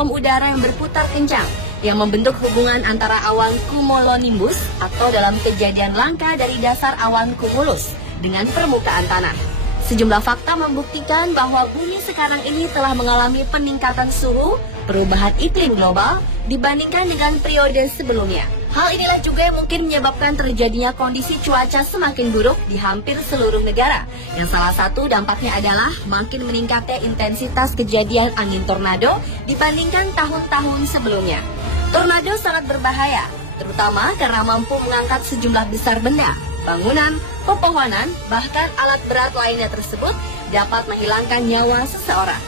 bom udara yang berputar kencang yang membentuk hubungan antara awan cumulonimbus atau dalam kejadian langka dari dasar awan cumulus dengan permukaan tanah. Sejumlah fakta membuktikan bahwa bumi sekarang ini telah mengalami peningkatan suhu, perubahan iklim global dibandingkan dengan periode sebelumnya. Hal inilah juga yang mungkin menyebabkan terjadinya kondisi cuaca semakin buruk di hampir seluruh negara. Yang salah satu dampaknya adalah makin meningkatnya intensitas kejadian angin tornado dibandingkan tahun-tahun sebelumnya. Tornado sangat berbahaya, terutama karena mampu mengangkat sejumlah besar benda, bangunan, pepohonan, bahkan alat berat lainnya tersebut dapat menghilangkan nyawa seseorang.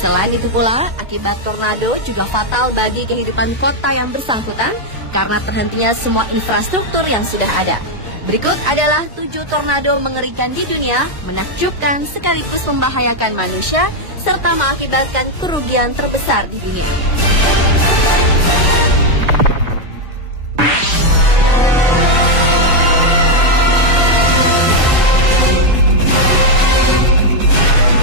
Selain itu pula, akibat tornado juga fatal bagi kehidupan kota yang bersangkutan karena terhentinya semua infrastruktur yang sudah ada. Berikut adalah 7 tornado mengerikan di dunia, menakjubkan sekaligus membahayakan manusia, serta mengakibatkan kerugian terbesar di dunia.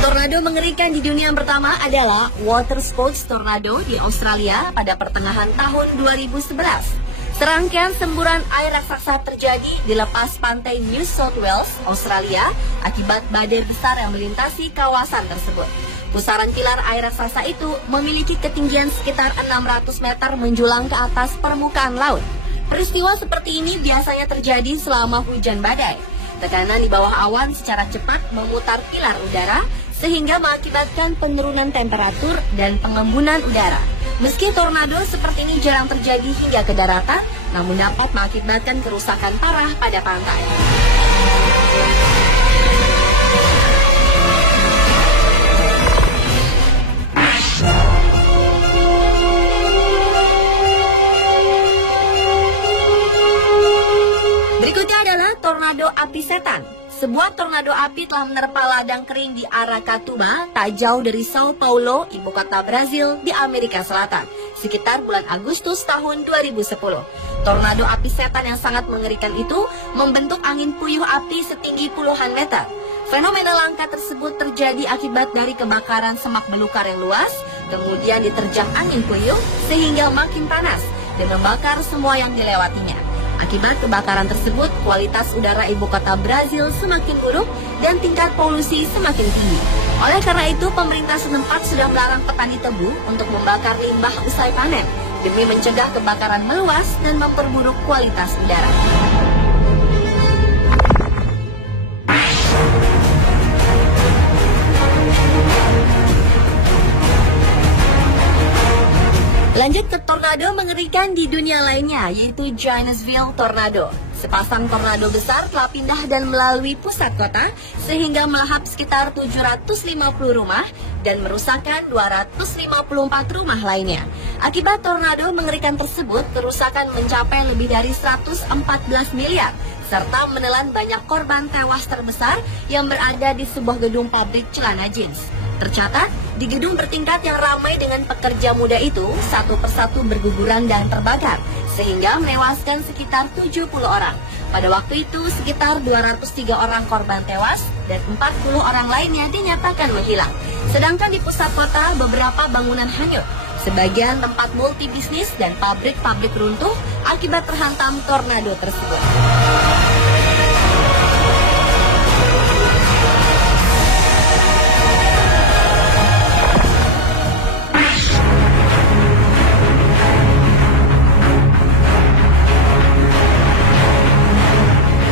Tornado mengerikan di dunia yang pertama adalah water spouts tornado di Australia pada pertengahan tahun 2011. Serangkaian semburan air raksasa terjadi di lepas pantai New South Wales, Australia, akibat badai besar yang melintasi kawasan tersebut. Pusaran pilar air raksasa itu memiliki ketinggian sekitar 600 meter menjulang ke atas permukaan laut. Peristiwa seperti ini biasanya terjadi selama hujan badai. Tekanan di bawah awan secara cepat memutar pilar udara, sehingga mengakibatkan penurunan temperatur dan pengembunan udara. Meski tornado seperti ini jarang terjadi hingga ke daratan, namun dapat mengakibatkan kerusakan parah pada pantai. Berikutnya adalah tornado api setan. Sebuah tornado api telah menerpa ladang kering di Aracatuba, tak jauh dari Sao Paulo, ibu kota Brazil di Amerika Selatan, sekitar bulan Agustus tahun 2010. Tornado api setan yang sangat mengerikan itu membentuk angin puyuh api setinggi puluhan meter. Fenomena langka tersebut terjadi akibat dari kebakaran semak belukar yang luas, kemudian diterjang angin puyuh sehingga makin panas dan membakar semua yang dilewatinya. Akibat kebakaran tersebut, kualitas udara ibu kota Brazil semakin buruk dan tingkat polusi semakin tinggi. Oleh karena itu, pemerintah setempat sudah melarang petani tebu untuk membakar limbah usai panen demi mencegah kebakaran meluas dan memperburuk kualitas udara. Lanjut ke tornado mengerikan di dunia lainnya, yaitu Johannesville Tornado. Sepasang tornado besar telah pindah dan melalui pusat kota, sehingga melahap sekitar 750 rumah dan merusakkan 254 rumah lainnya. Akibat tornado mengerikan tersebut, kerusakan mencapai lebih dari 114 miliar, serta menelan banyak korban tewas terbesar yang berada di sebuah gedung pabrik celana jeans. Tercatat, di gedung bertingkat yang ramai dengan pekerja muda itu, satu persatu berguguran dan terbakar, sehingga menewaskan sekitar 70 orang. Pada waktu itu, sekitar 203 orang korban tewas dan 40 orang lainnya dinyatakan menghilang. Sedangkan di pusat kota, beberapa bangunan hanyut. Sebagian tempat multi bisnis dan pabrik-pabrik runtuh akibat terhantam tornado tersebut.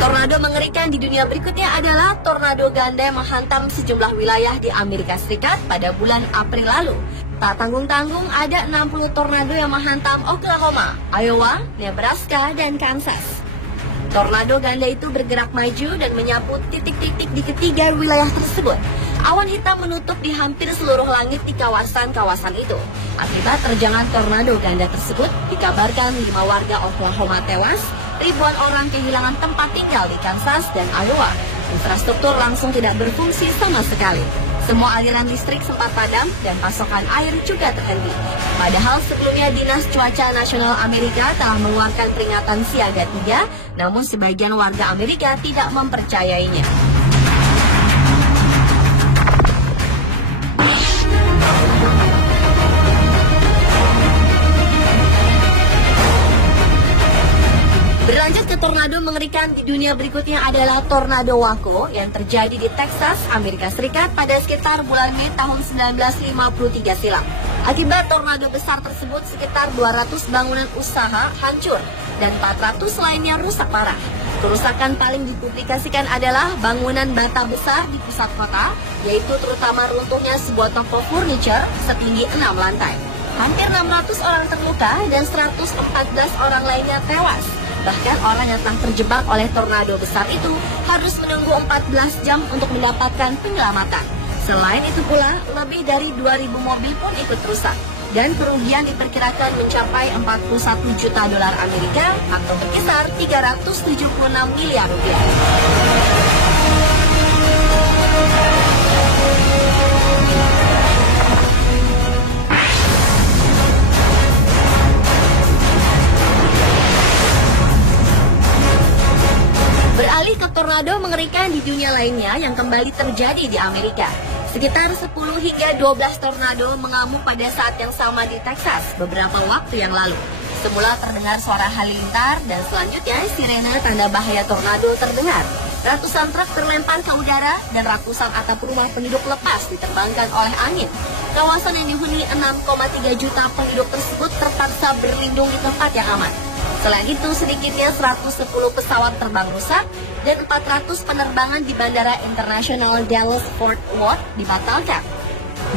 Tornado mengerikan di dunia berikutnya adalah tornado ganda yang menghantam sejumlah wilayah di Amerika Serikat pada bulan April lalu. Tak tanggung-tanggung ada 60 tornado yang menghantam Oklahoma, Iowa, Nebraska, dan Kansas. Tornado ganda itu bergerak maju dan menyapu titik-titik di ketiga wilayah tersebut. Awan hitam menutup di hampir seluruh langit di kawasan-kawasan itu. Akibat terjangan tornado ganda tersebut, dikabarkan 5 warga Oklahoma tewas, ribuan orang kehilangan tempat tinggal di Kansas dan Iowa. Infrastruktur langsung tidak berfungsi sama sekali. Semua aliran listrik sempat padam dan pasokan air juga terhenti. Padahal sebelumnya Dinas Cuaca Nasional Amerika telah mengeluarkan peringatan siaga 3, namun sebagian warga Amerika tidak mempercayainya. Berlanjut ke tornado mengerikan di dunia berikutnya adalah tornado Waco yang terjadi di Texas, Amerika Serikat pada sekitar bulan Mei tahun 1953 silam. Akibat tornado besar tersebut, sekitar 200 bangunan usaha hancur dan 400 lainnya rusak parah. Kerusakan paling dipublikasikan adalah bangunan bata besar di pusat kota, yaitu terutama runtuhnya sebuah toko furniture setinggi 6 lantai. Hampir 600 orang terluka dan 114 orang lainnya tewas. Bahkan orang yang telah terjebak oleh tornado besar itu harus menunggu 14 jam untuk mendapatkan penyelamatan. Selain itu pula, lebih dari 2.000 mobil pun ikut rusak. Dan kerugian diperkirakan mencapai 41 juta dolar Amerika atau berkisar 376 miliar rupiah. Beralih ke tornado mengerikan di dunia lainnya yang kembali terjadi di Amerika. Sekitar 10 hingga 12 tornado mengamuk pada saat yang sama di Texas beberapa waktu yang lalu. Semula terdengar suara halilintar dan selanjutnya sirene tanda bahaya tornado terdengar. Ratusan truk terlempar ke udara dan ratusan atap rumah penduduk lepas diterbangkan oleh angin. Kawasan yang dihuni 6,3 juta penduduk tersebut terpaksa berlindung di tempat yang aman. Selain itu, sedikitnya 110 pesawat terbang rusak dan 400 penerbangan di Bandara Internasional Dallas-Fort Worth dibatalkan.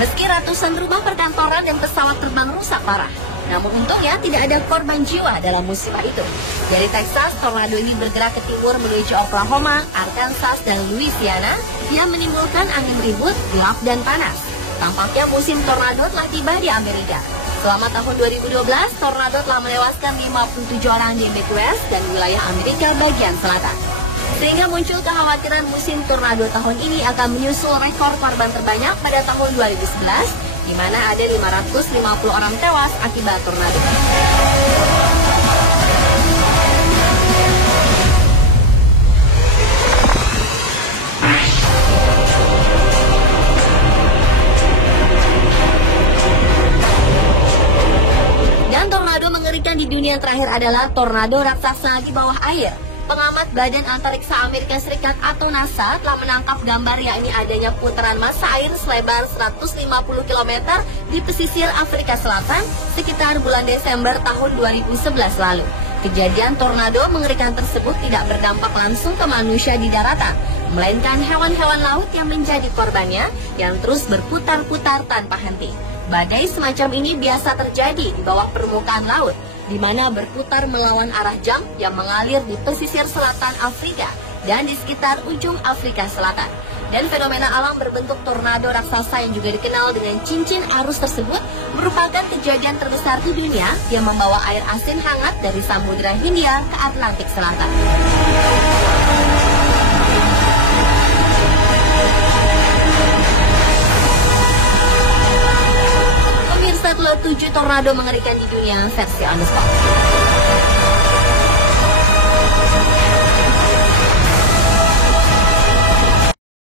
Meski ratusan rumah perkantoran dan pesawat terbang rusak parah, namun untungnya tidak ada korban jiwa dalam musibah itu. Dari Texas, tornado ini bergerak ke timur menuju Oklahoma, Arkansas, dan Louisiana yang menimbulkan angin ribut, gelap, dan panas. Tampaknya musim tornado telah tiba di Amerika. Selama tahun 2012, tornado telah menewaskan 57 orang di Midwest dan wilayah Amerika bagian selatan. Sehingga muncul kekhawatiran musim tornado tahun ini akan menyusul rekor korban terbanyak pada tahun 2011, di mana ada 550 orang tewas akibat tornado. Di dunia yang terakhir adalah tornado raksasa di bawah air. Pengamat Badan Antariksa Amerika Serikat atau NASA telah menangkap gambar yakni adanya putaran massa air selebar 150 km di pesisir Afrika Selatan sekitar bulan Desember tahun 2011 lalu. Kejadian tornado mengerikan tersebut tidak berdampak langsung ke manusia di daratan, melainkan hewan-hewan laut yang menjadi korbannya yang terus berputar-putar tanpa henti. Badai semacam ini biasa terjadi di bawah permukaan laut, di mana berputar melawan arah jam yang mengalir di pesisir selatan Afrika dan di sekitar ujung Afrika Selatan. Dan fenomena alam berbentuk tornado raksasa yang juga dikenal dengan cincin arus tersebut merupakan kejadian terbesar di dunia yang membawa air asin hangat dari Samudra Hindia ke Atlantik Selatan. Pemirsa, telah 7 tornado mengerikan di dunia versi on the spot.